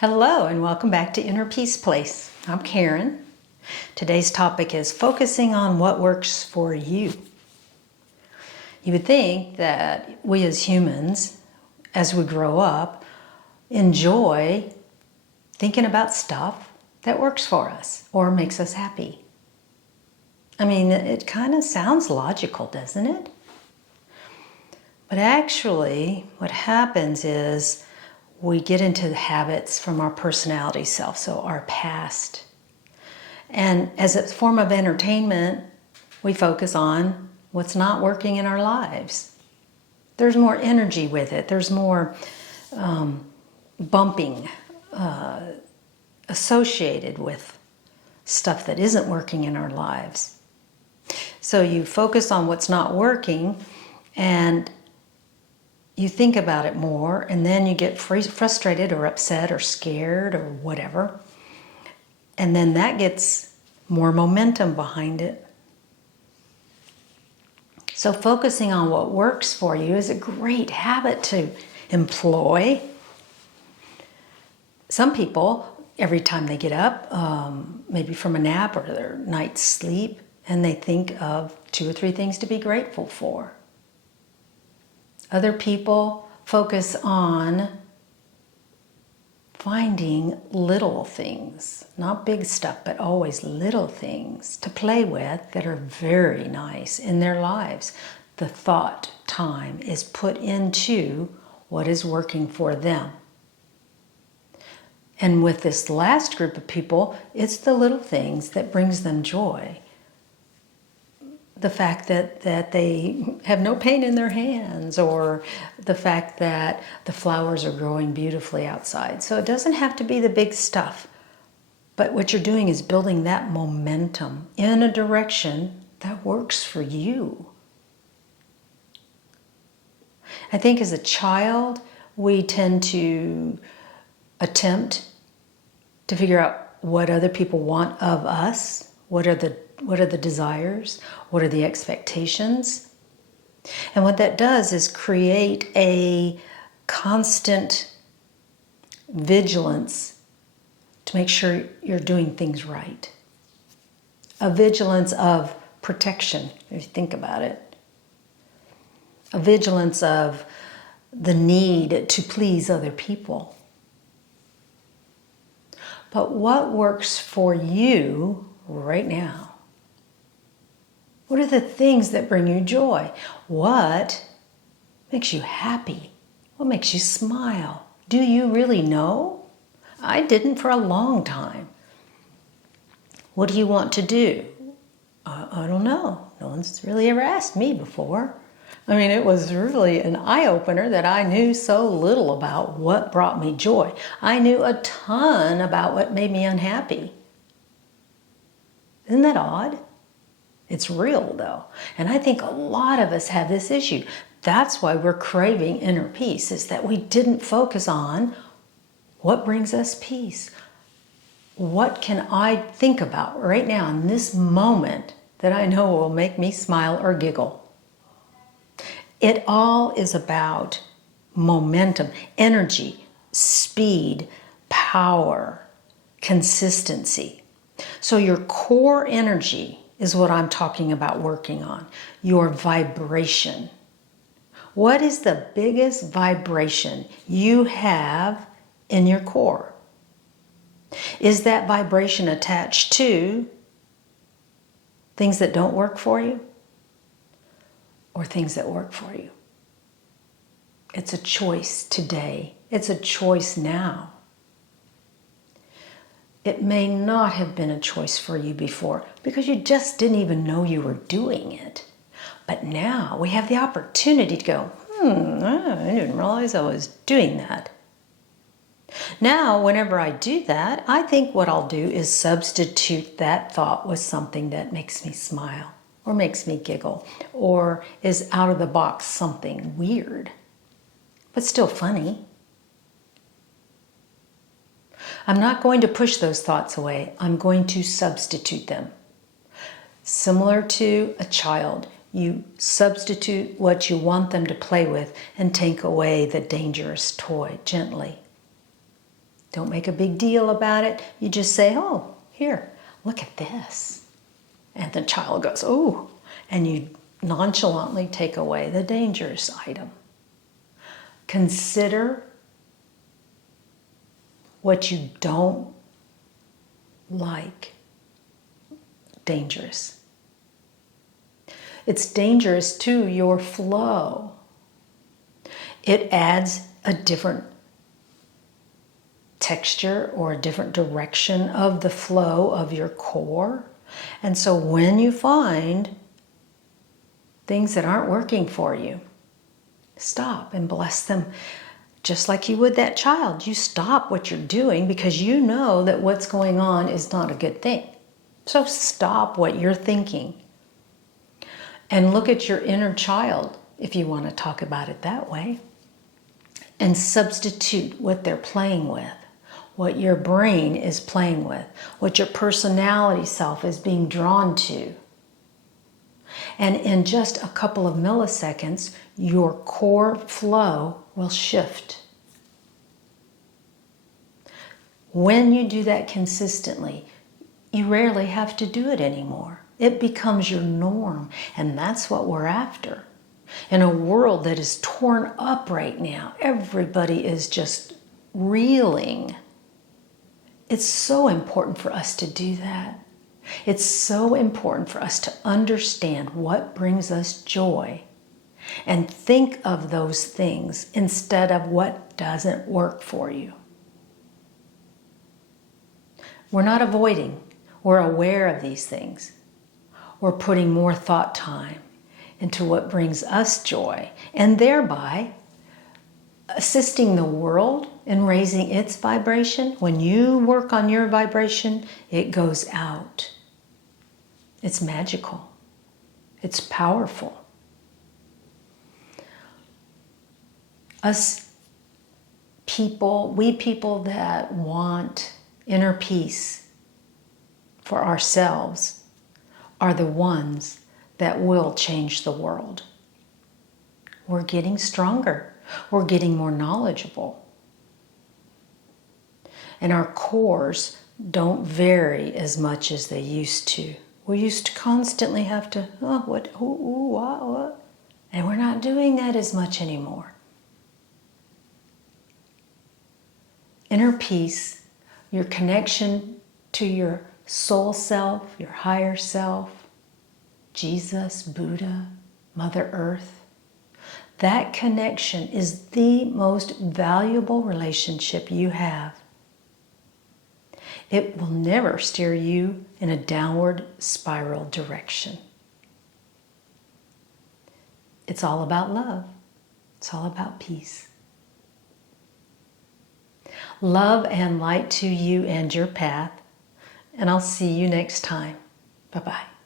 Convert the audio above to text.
Hello and welcome back to Inner Peace Place. I'm Karen. Today's topic is focusing on what works for you. You would think that we as humans, as we grow up, enjoy thinking about stuff that works for us or makes us happy. I mean, it kind of sounds logical, doesn't it? But actually, what happens is we get into the habits from our personality self, so our past. And as a form of entertainment, we focus on what's not working in our lives. There's more energy with it. There's more bumping associated with stuff that isn't working in our lives. So you focus on what's not working and you think about it more, and then you get frustrated or upset or scared or whatever. And then that gets more momentum behind it. So focusing on what works for you is a great habit to employ. Some people, every time they get up, maybe from a nap or their night's sleep, and they think of 2 or 3 things to be grateful for. Other people focus on finding little things, not big stuff, but always little things to play with that are very nice in their lives. The thought time is put into what is working for them. And with this last group of people, it's the little things that brings them joy. The fact that they have no pain in their hands, or the fact that the flowers are growing beautifully outside. So it doesn't have to be the big stuff. But what you're doing is building that momentum in a direction that works for you. I think as a child, we tend to attempt to figure out what other people want of us. What are the desires? What are the expectations? And what that does is create a constant vigilance to make sure you're doing things right. A vigilance of protection, if you think about it. A vigilance of the need to please other people. But what works for you right now? What are the things that bring you joy? What makes you happy? What makes you smile? Do you really know? I didn't for a long time. What do you want to do? I don't know. No one's really ever asked me before. I mean, it was really an eye-opener that I knew so little about what brought me joy. I knew a ton about what made me unhappy. Isn't that odd? It's real though. And I think a lot of us have this issue. That's why we're craving inner peace, is that we didn't focus on what brings us peace. What can I think about right now in this moment that I know will make me smile or giggle? It all is about momentum, energy, speed, power, consistency. So your core energy is what I'm talking about working on. Your vibration. What is the biggest vibration you have in your core? Is that vibration attached to things that don't work for you or things that work for you? It's a choice today. It's a choice now. It may not have been a choice for you before because you just didn't even know you were doing it. But now we have the opportunity to go, I didn't realize I was doing that. Now, whenever I do that, I think what I'll do is substitute that thought with something that makes me smile or makes me giggle or is out of the box, something weird, but still funny. I'm not going to push those thoughts away. I'm going to substitute them. Similar to a child, you substitute what you want them to play with and take away the dangerous toy gently. Don't make a big deal about it. You just say, oh, here, look at this. And the child goes, oh, and you nonchalantly take away the dangerous item. Consider what you don't like dangerous. It's dangerous to your flow. It adds a different texture or a different direction of the flow of your core. And so when you find things that aren't working for you, stop and bless them. Just like you would that child, you stop what you're doing because you know that what's going on is not a good thing. So stop what you're thinking and look at your inner child, if you want to talk about it that way, and substitute what they're playing with, what your brain is playing with, what your personality self is being drawn to. And in just a couple of milliseconds, your core flow will shift. When you do that consistently, you rarely have to do it anymore. It becomes your norm, and that's what we're after. In a world that is torn up right now, everybody is just reeling. It's so important for us to do that. It's so important for us to understand what brings us joy and think of those things instead of what doesn't work for you. We're not avoiding. We're aware of these things. We're putting more thought time into what brings us joy and thereby assisting the world in raising its vibration. When you work on your vibration, it goes out. It's magical. It's powerful. We people that want inner peace for ourselves are the ones that will change the world. We're getting stronger. We're getting more knowledgeable. And our cores don't vary as much as they used to. We used to constantly have to, what? And we're not doing that as much anymore. Inner peace, your connection to your soul self, your higher self, Jesus, Buddha, Mother Earth. That connection is the most valuable relationship you have. It will never steer you in a downward spiral direction. It's all about love. It's all about peace. Love and light to you and your path, and I'll see you next time. Bye-bye.